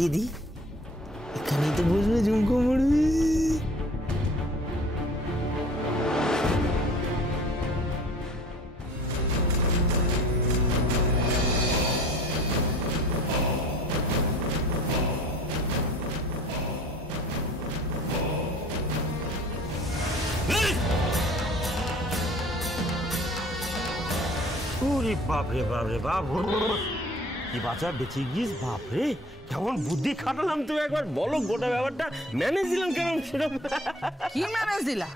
দিয়ে দিই, এখানেই তো বসবে, ঝুমকো মরবে। বাপরে বাপরে বাপ, কি বাচ্চা বেঁচে গিয়েছ, বাপরে কেমন বুদ্ধি খাটালাম তুমি, একবার বলো গোটা ব্যাপারটা ম্যানেজ দিলাম কেমন? সেটা কি ম্যানেজ দিলা?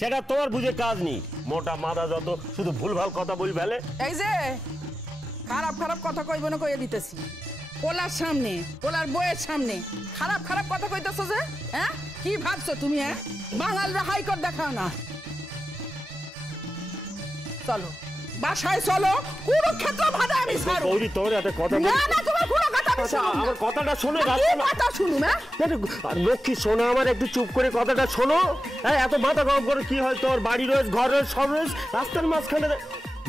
সেটা তোমার বুঝে কাজ নেই, মোটা মাথা যত, শুধু ভুলভাল কথা বল ফেলে। এই যে খারাপ খারাপ কথা কইব না কইয়া দিতেছি, পোলার সামনে, পোলার বইয়ের সামনে খারাপ খারাপ কথা কইতেছো যে, হ্যাঁ কি ভাবছো তুমি? হ্যাঁ বাঙালরা হাইকোর্ট দেখাও না, চলো বাসায় চলো, কুরুক্ষেত্র ভাড়া আমি ছাড়ব। গৌরী তোর এত কথা না না, তোমার কোনো কথা আমি শুনব না। আমার কথাটা শোনো, কথা শুনুম। লক্ষ্মী শোনো, আমার একটু চুপ করে কথাটা শোনো। এত মাথা গরম করে কি হয়, তোর বাড়ি রয়েছ, ঘর রয়েছ, সব রয়েছ, রাস্তার মাঝখানে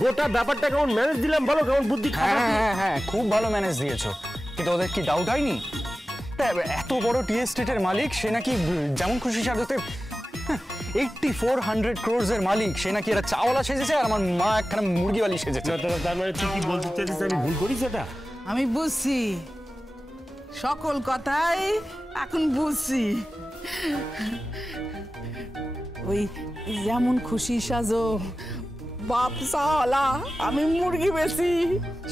গোটা ব্যাপারটা কেমন ম্যানেজ দিলাম বলো, কেমন বুদ্ধি? হ্যাঁ হ্যাঁ, খুব ভালো ম্যানেজ দিয়েছো, কিন্তু ওদের কি ডাউট হয়নি? এত বড় টি এস্টেটের মালিক, সে নাকি যেমন খুশি সাজাতে 8400 crores এর মালিক, সে নাকি এরা চাওয়ালা সেজেছে আর আমার মা একখানা মুরগিওয়ালি সেজেছে। তার মানে তুই কি বলতে চাইছিস আমি ভুল করি সেটা? আমি বুঝছি, সকল কথাই এখন বুঝছি। ওই যেমন খুশি সাজো, বাপ চাওয়ালা, আমি মুরগি বেশি,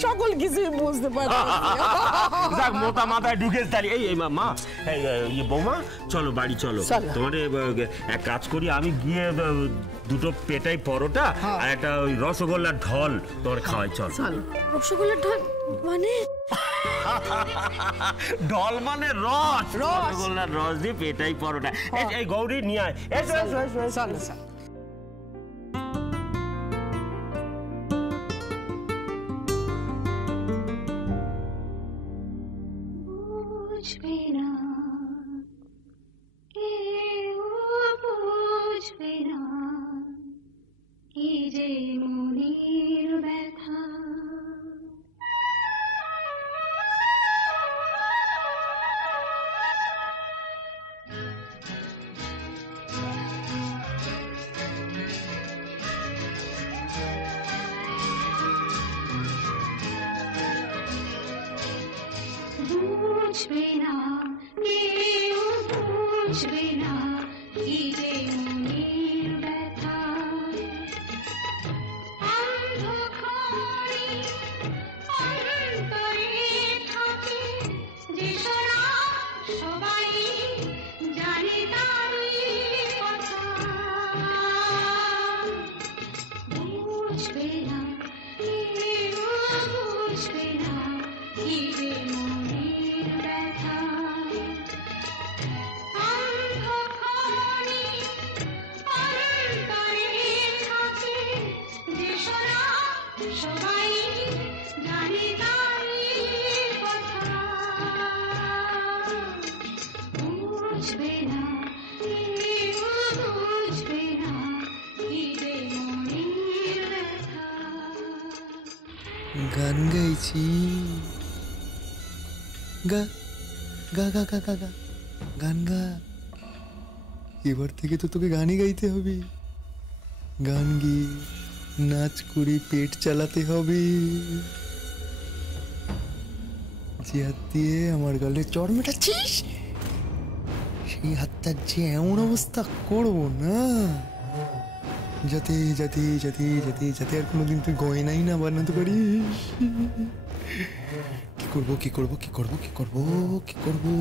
সকল কিছুই বুঝতে পারি। যাক, মোটা মাথায় ঢুকে তারি। এই মা, এই বৌমা, চলো বাড়ি চলো। তোমার এক কাজ করি, আমি গিয়ে দুটো পেটাই পরোটা আর একটা ওই রসগোল্লার ঢল তোমার খাওয়াই। চল। রসগোল্লার ঢল মানে? ঢল মানে রস, রসগোল্লার রস দিয়ে পেটাই পরোটা। এই গৌরী নিয়ে আয়। চলো। গান গাইছি, গা গা গা গা গা গা, গান গা। এবার থেকে তো তোকে গানই গাইতে হবে, গান গিয়ে নাচ করে পেট চালাতে হবে। যে হাত দিয়ে আমার গালে চড় মেটাচ্ছিস, সেই হাতটার যে এমন অবস্থা করবো না, যাতে যাতে যাতে যাতে যাতে আর কোনোদিন তুই গয়নাই না বানাতে পারিস। কি করবো কি করবো কি করবো কি করবো কি করবো,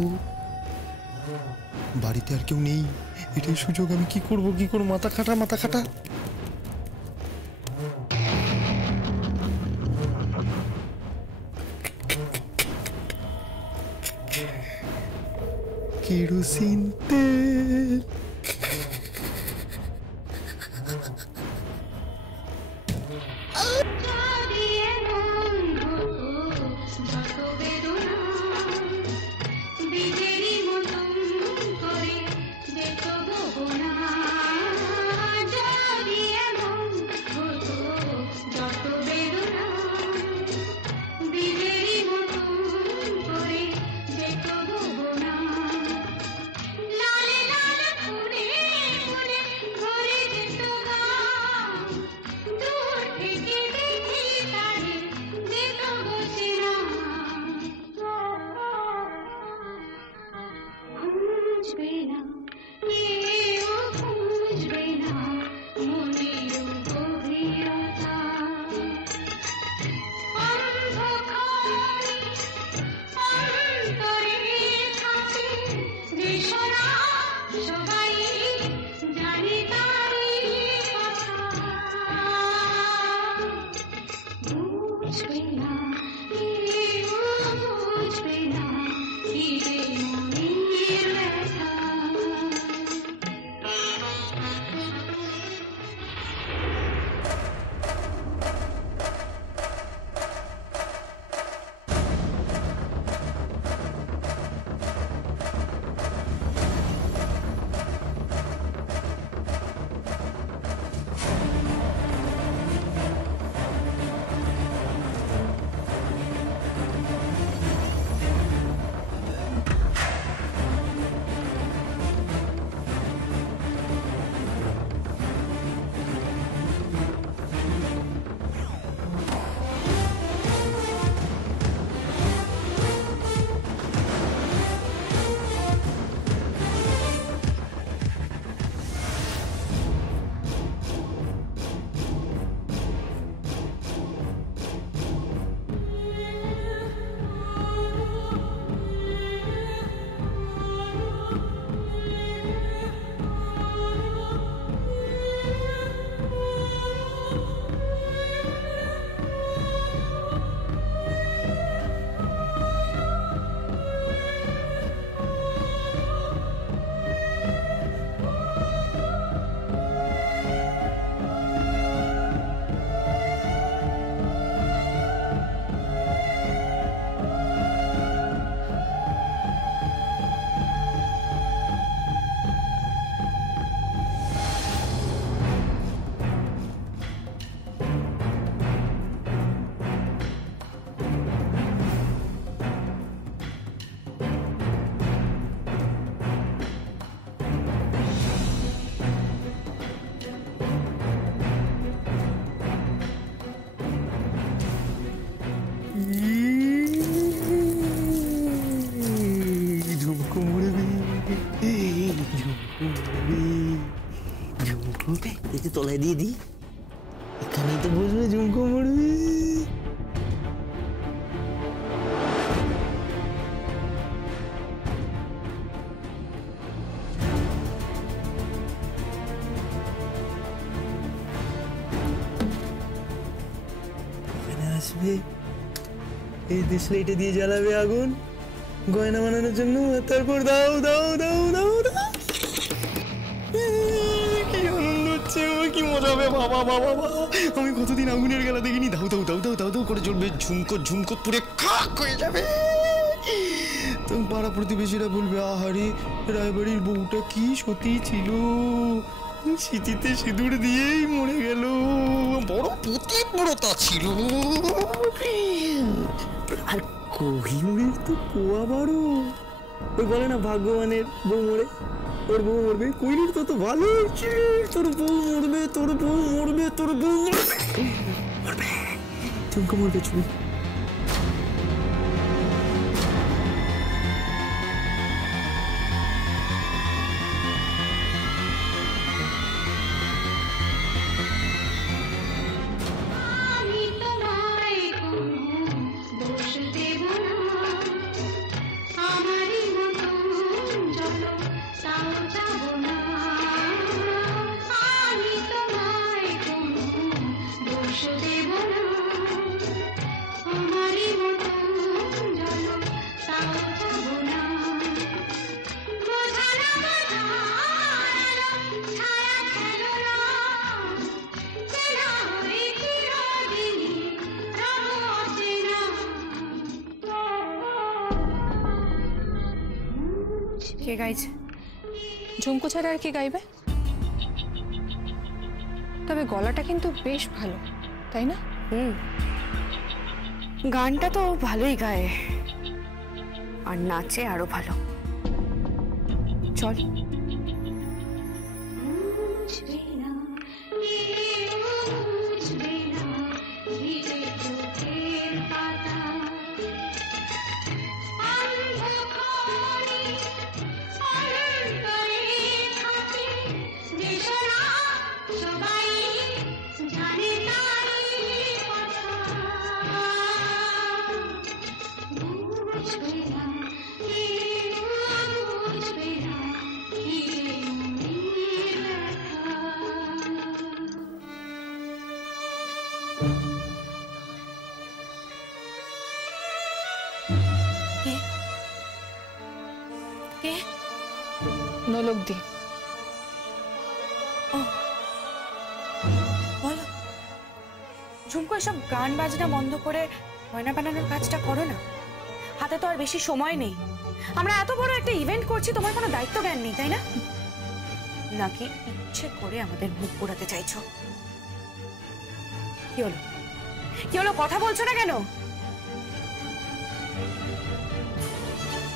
বাড়িতে আর কেউ নেই, এটাই সুযোগ। আমি কি করবো কি করবো, মাথা খাটা মাথা খাটা। কেরোসিন তেল, ঝুমকো দেখে তলায় দিয়ে দিই, এখানেই তো বসবে, ঝুমকো মরবে। আসবে, এই দেশলাইটা দিয়ে জ্বালাবে আগুন গয়না বানানোর জন্য, আর তারপর দাও দাও দাও দাও দাও। কি আনন্দ হচ্ছে, কি মজা হবে, বাবা বাবা বাবা, আমি কতদিন আগুনের গেলা দেখিনি। দাও দাও দাও দাও দাও দাও করে জ্বলবে, ঝুমকো ঝুমকো পুরে খাক হয়ে যাবে। তখন পাড়া প্রতিবেশীরা বলবে, আহারে রায়বাড়ির বউটা কি সতী ছিল, স্মৃতিতে সিঁদুর দিয়েই মরে গেল, বড় পতিব্রতা ছিল। আর কোহিনুরের তো পোয়া বড়, ওই বলে না ভাগ্যবানের বউ মরে, ওর বউ মরবে। কোহিনুর তো ভালো হয়েছে, তোর বউ মরবে, তোর বউ মরবে, তোর বউ মরবে, মরবে, চুমকো মরবে, চুমি। কে গাইছে? ঝুমকো ছাড়া আর কে গাইবে? তবে গলাটা কিন্তু বেশ ভালো, তাই না? গানটা তো ভালোই গায়, আর নাচে আরো ভালো। চল। নোলক দি। বলো ঝুমকো, এসব গান বাজনা বন্ধ করে গয়না বানানোর কাজটা করো না। হাতে তো আর বেশি সময় নেই। আমরা এত বড় একটা ইভেন্ট করছি, তোমার কোনো দায়িত্ব জ্ঞান নেই, তাই না? নাকি ইচ্ছে করে আমাদের মুখ পোড়াতে চাইছো? কি হলো, কি হলো, কথা বলছো না কেন?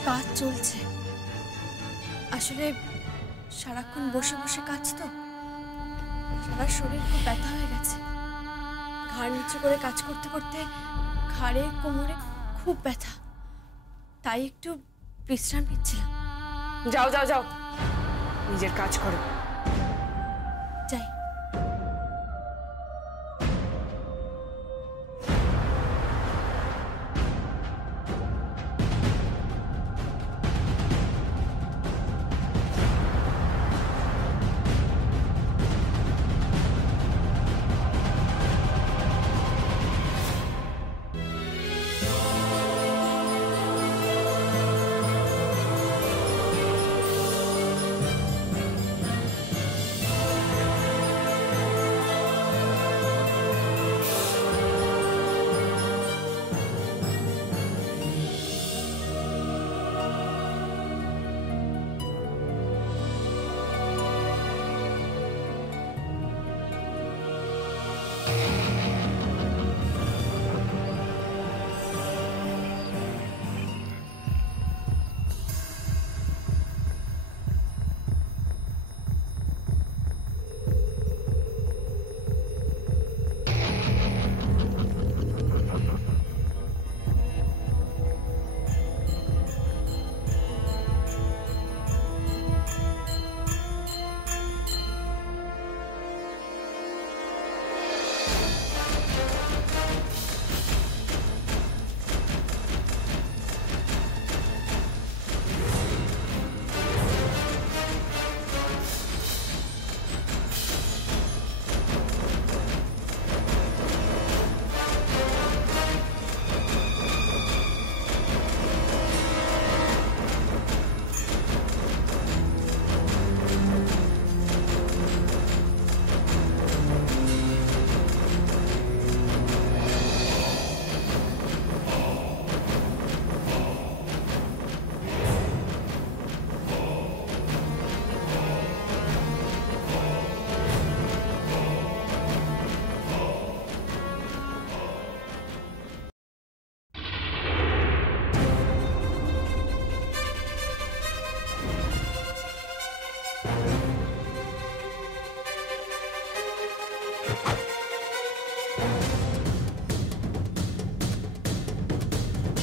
কাজ চলছে, আসলে সারাক্ষণ বসে বসে কাজ তো, সারা শরীর খুব ব্যথা হয়ে গেছে। ঘাড় নিচু করে কাজ করতে করতে ঘাড়ে কোমরে খুব ব্যথা, তাই একটু বিশ্রাম নিচ্ছিলাম। যাও যাও যাও, নিজের কাজ করো। যাই।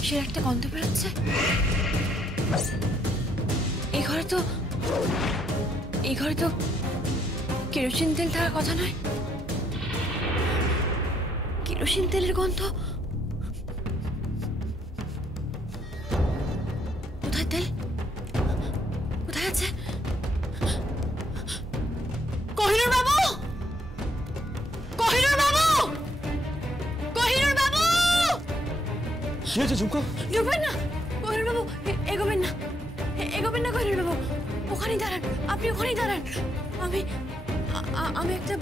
কিসের একটা গন্ধ বেরোচ্ছে। এই ঘরে তো কেরোসিন তেল থাকার কথা নয়। কেরোসিন তেলের গন্ধ। কোথায় তেল? কোথায় আছে? কোহিনূর বাবু! কোহিনূর বাবু! কোহিনূর বাবু! কি হয়েছে ঝুমকো? ঢুকবেন না কোহিনূর বাবু, এগোবেন না, এগোবেন না কোহিনূর বাবু। ওখানেই দাঁড়ান, আপনি ওখানেই দাঁড়ান। আমি একটা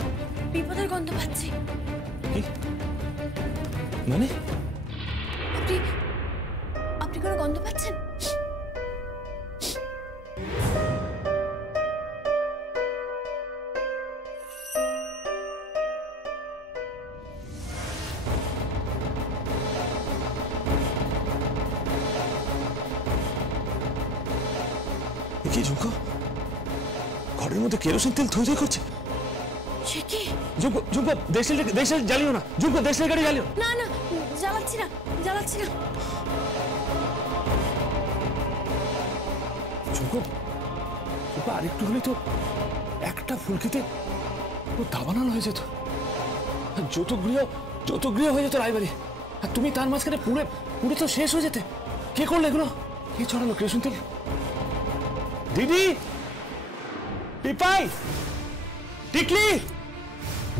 বিপদের গন্ধ পাচ্ছি। কি মানে? আপনি কোনো গন্ধ পাচ্ছেন? কি ঝুমকো, ঘরের মধ্যে কেরোসিন তেল থই থই করছে? সে কি? ঝুমকো ঝুমকো, দেশের জ্বালিও না ঝুমকো, দেশের গাড়ি জ্বালিও না না, জ্বালাচ্ছি না, জ্বালাচ্ছি না। ঝুমকো আরেকটু হলে তো একটা ফুলকিতে দাবানল হয়ে যেত, যৌতুক গৃহ হয়ে যেত রায়বাড়ি, আর তুমি তার মাঝখানে পুরো তো শেষ হয়ে যেতে। কে করলো এগুলো? কে চড়ালো কেরোসিন তেল? দিদি, টিপাই, টিকলি,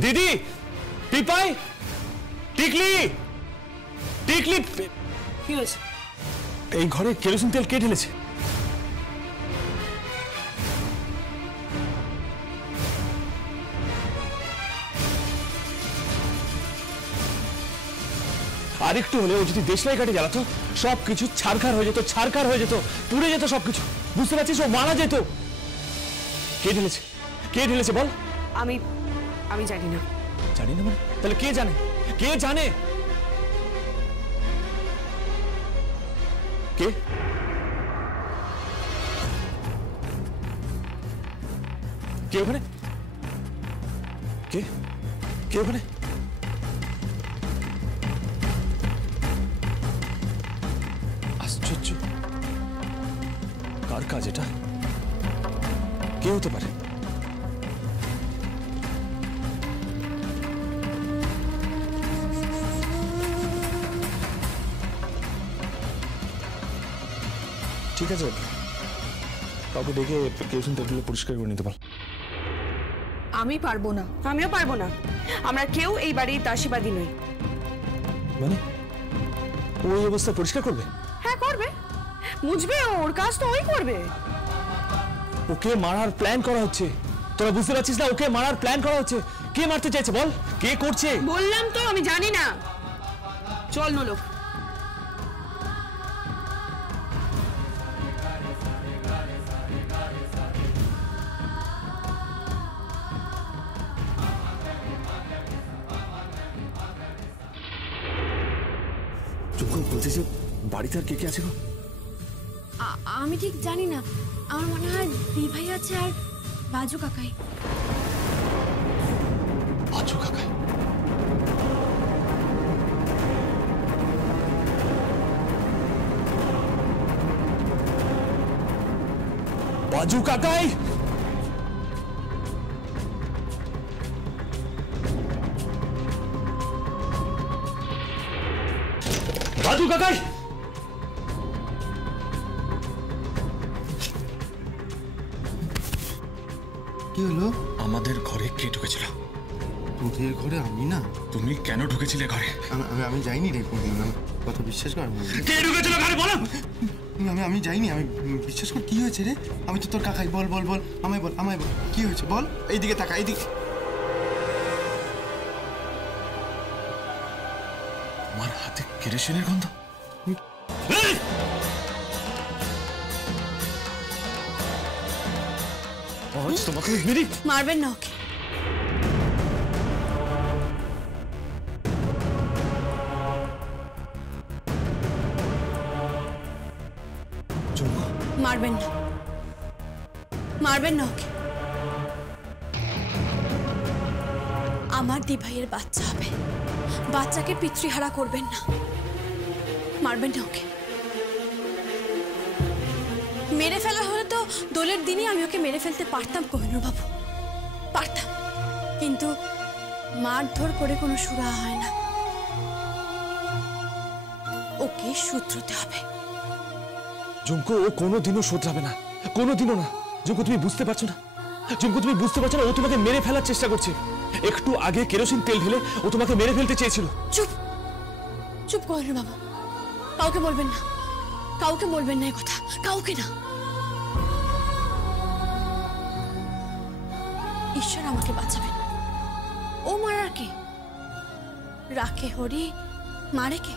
দিদি, টিপাই, টিকলি, টিকলি। কি হয়েছে? এই ঘরে কেরোসিন তেল কে ঢেলেছে? আরেকটু হলে ও যদি দেশলাই কাটে জ্বালাতো, সবকিছু ছারখার হয়ে যেত, পুড়ে যেত সবকিছু। বুঝতে পারছিস? ও মারা যেত। কে ঢেলেছে বল? আমি জানি না। জানি না মানে? তাহলে কে জানে? কে ওখানে? কে ওখানে? আশ্চর্য, কার কাজ এটা? কে হতে পারে? ঠিক আছে, কাউকে ডেকে কেরোসিন তেলগুলো পরিষ্কার করে নিতে পার। আমি পারবো না। আমিও পারবো না। আমরা কেউ এই বাড়ির দাসীবাদী নই। মানে ওই অবস্থা পরিষ্কার করবে? হ্যাঁ করবে, মুছবে, ওর কাজ তো ওই করবে। ওকে মারার প্ল্যান করা হচ্ছে, তোরা বুঝতে পারছিস না? ওকে মারার প্ল্যান করা হচ্ছে। কে মারতে চাইছে বল? কে করছে? বললাম তো আমি জানি না। চল নোলক। বলতেছে বাড়িতে আর কে কে আছে গো? আমি ঠিক জানি না, আমার মনে হয় দিই ভাই আছে আর বাজু কাকাই। বাজু কাকাই? বাজু কাকাই? বাজু কাকাই? কি হলো? আমাদের ঘরে কে ঢুকেছিল? তোদের ঘরে? আমি না। তুমি কেন ঢুকেছিলে ঘরে? আমি যাইনি রে, কথা বিশ্বাস কর। কে ঢুকেছিল ঘরে বলো? আমি যাইনি, আমি বিশ্বাস কর। কি হয়েছে রে? আমি তো তোর কাকাই। বল বল বল, আমায় বল কি হয়েছে বল। এইদিকে তাকা, এইদিকে। আমার হাতে কেরোসিনের গন্ধ। তোমাকে মেরি মারবেন না ওকে। মারবেন না ওকে। আমার দি ভাইয়ের বাচ্চা হবে, বাচ্চাকে পিতৃহারা করবেন না। মারবেন না ওকে। মেরে ফেলা হলে তো দোলের দিনই আমি ওকে মেরে ফেলতে পারতাম কোহিনূর বাবু, পারতাম। কিন্তু মারধর করে কোনো সুরা হয় না, ওকে শুধরতে হবে। ঝুমকো, ও কোনোদিনও শোধরাবে না, কোনোদিনও না। ঝুমকো, তুমি বুঝতে পারছো না? ঝুমকো, তুমি বুঝতে পারছো না? ও তোমাকে মেরে ফেলার চেষ্টা করছে। একটু আগে কেরোসিন তেল ঢেলে ও তোমাকে মেরে ফেলতে চেয়েছিল। চুপ চুপ কোহিনূর বাবু, কাউকে বলবেন না, কাউকে বলবেন না এই কথা, কাউকে না। ঈশ্বর আমাকে বাঁচাবেন। ও মারার কে? রাখে হরি, মারে কে?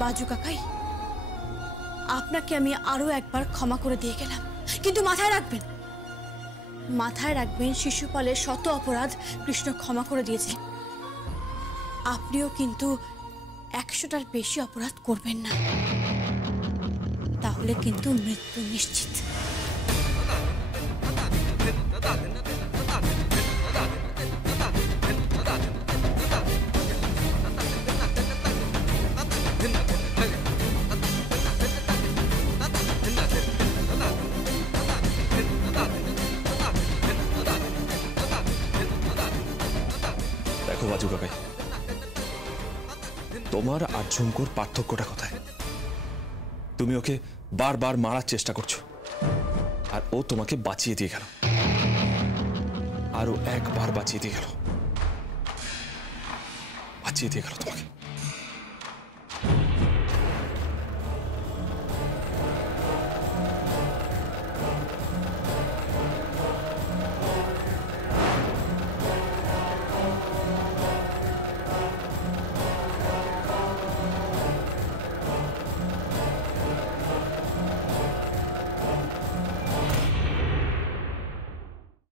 বাজু কাকাই, আপনাকে আমি আরো একবার ক্ষমা করে দিয়ে গেলাম, কিন্তু মাথায় রাখবেন, মাথায় রাখবেন শিশুপালের শত অপরাধ কৃষ্ণ ক্ষমা করে দিয়েছে। আপনিও কিন্তু 100টার বেশি অপরাধ করবেন না, তাহলে কিন্তু মৃত্যু নিশ্চিত। দেখো বাজু কাকাই, তোমার আর ঝুমকোর পার্থক্যটা কোথায়? তুমি ওকে বারবার মারার চেষ্টা করছো, আর ও তোমাকে বাঁচিয়ে দিয়ে গেল, আরো একবার বাঁচিয়ে দিয়ে গেল, বাঁচিয়ে দিয়ে গেল তোমাকে।